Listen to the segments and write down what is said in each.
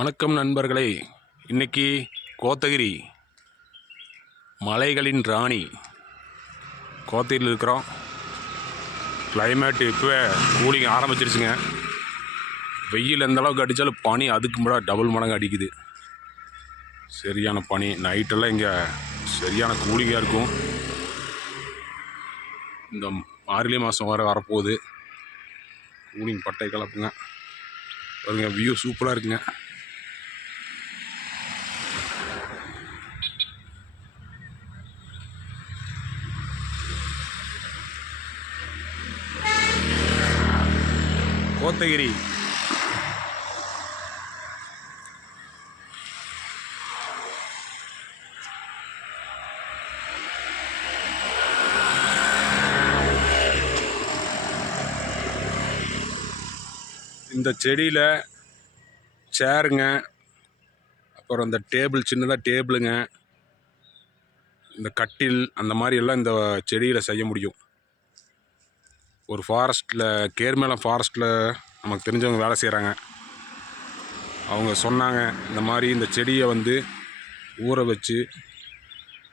வணக்கம் நண்பர்களே. இன்னைக்கு கோத்தகிரி மலைகளின் ராணி கோத்தகிரியில் இருக்கிறோம். கிளைமேட் இப்போவே கூலிங் ஆரம்பிச்சிருச்சுங்க. வெயில் எந்த அளவுக்கு அடித்தாலும் பனி அதுக்கு முன்னாடி டபுள் மடங்கு அடிக்குது. சரியான பனி. நைட்டெல்லாம் இங்கே சரியான கூலிங்காக இருக்கும். இந்த மார்கழி மாதம் வரப்போகுது. கூலிங் பட்டை கலப்புங்க. பாருங்க, வியூ சூப்பராக இருக்குங்க. கோத்தகிரி இந்த செடியில் சேருங்க, அப்புறம் இந்த டேபிள், சின்னதாக டேபிளுங்க, இந்த கட்டில், அந்த மாதிரி எல்லாம் இந்த செடியில் செய்ய முடியும். ஒரு ஃபாரஸ்ட்டில், கேர்மேளம் ஃபாரஸ்ட்டில் நமக்கு தெரிஞ்சவங்க வேலை செய்கிறாங்க. அவங்க சொன்னாங்க, இந்த மாதிரி இந்த செடியை ஊற வச்சு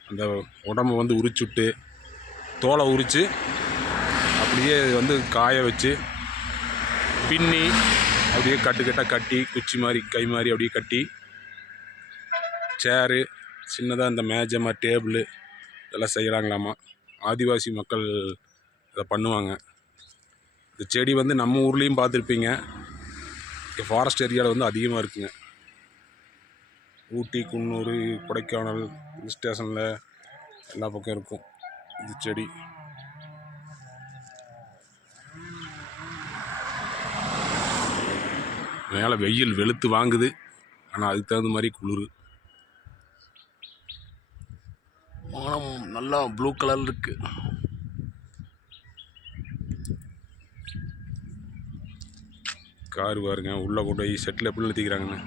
அந்த உடம்பை உரிச்சுட்டு தோலை உரித்து அப்படியே காய வச்சு பின்னி அப்படியே கட்டுக்கட்டாக கட்டி குச்சி மாதிரி கை மாதிரி அப்படியே கட்டி சேரு, சின்னதாக இந்த மேஜை மாதிரி டேபிள் இதெல்லாம் செய்கிறாங்களாமா. ஆதிவாசி மக்கள் இதை பண்ணுவாங்க. இந்த செடி நம்ம ஊர்லேயும் பார்த்துருப்பீங்க. இங்கே ஃபாரஸ்ட் ஏரியாவில் அதிகமாக இருக்குங்க. ஊட்டி, குன்னூர், கொடைக்கானல் ஹில் ஸ்டேஷனில் எல்லா பக்கம் இருக்கும் இந்த செடி. மேலே வெயில் வெளுத்து வாங்குது, ஆனால் அதுக்கு தகுந்த மாதிரி குளிர். வானம் நல்லா ப்ளூ கலரில் இருக்கு. கார் பாருங்க, உள்ளே கொண்டு போய் செட்டில் எப்படி நிறுத்திக்கிறாங்கன்னு.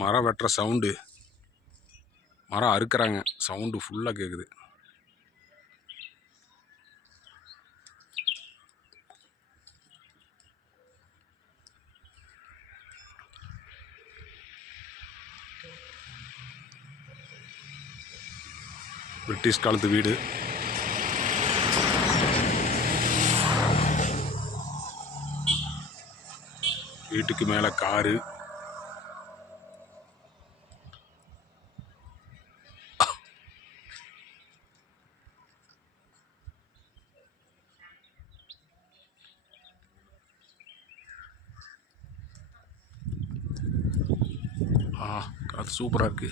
மரம் வெட்டுற சவுண்டு, மரம் அறுக்கிறாங்க சவுண்டு ஃபுல்லாக கேட்குது. பிரிட்டிஷ் காலத்து வீடு. வீட்டுக்கு மேலே காரு. காற்று சூப்பராக இருக்கு.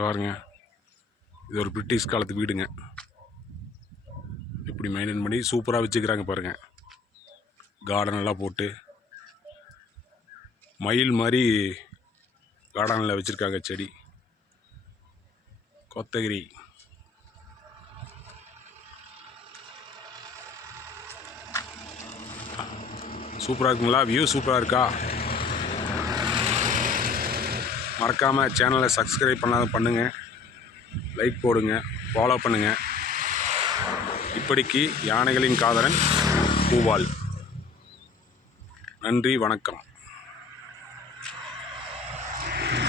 பாருங்க, இது ஒரு பிரிட்டிஷ் காலத்து வீடுங்க. இப்படி மெயின்டைன் பண்ணி சூப்பராக வச்சுக்கிறாங்க பாருங்க. கார்டன் எல்லாம் போட்டு மயில் மாதிரி கார்டனில் வச்சுருக்காங்க செடி. கோத்தகிரி சூப்பராக இருக்குங்களா? வியூ சூப்பராக இருக்கா? மறக்காமல் சேனலை சப்ஸ்கிரைப் பண்ணாத பண்ணுங்கள், லைக் போடுங்க, ஃபாலோ பண்ணுங்கள். இப்படிக்கு யானைகளின் காதலன் பூவால். நன்றி, வணக்கம்.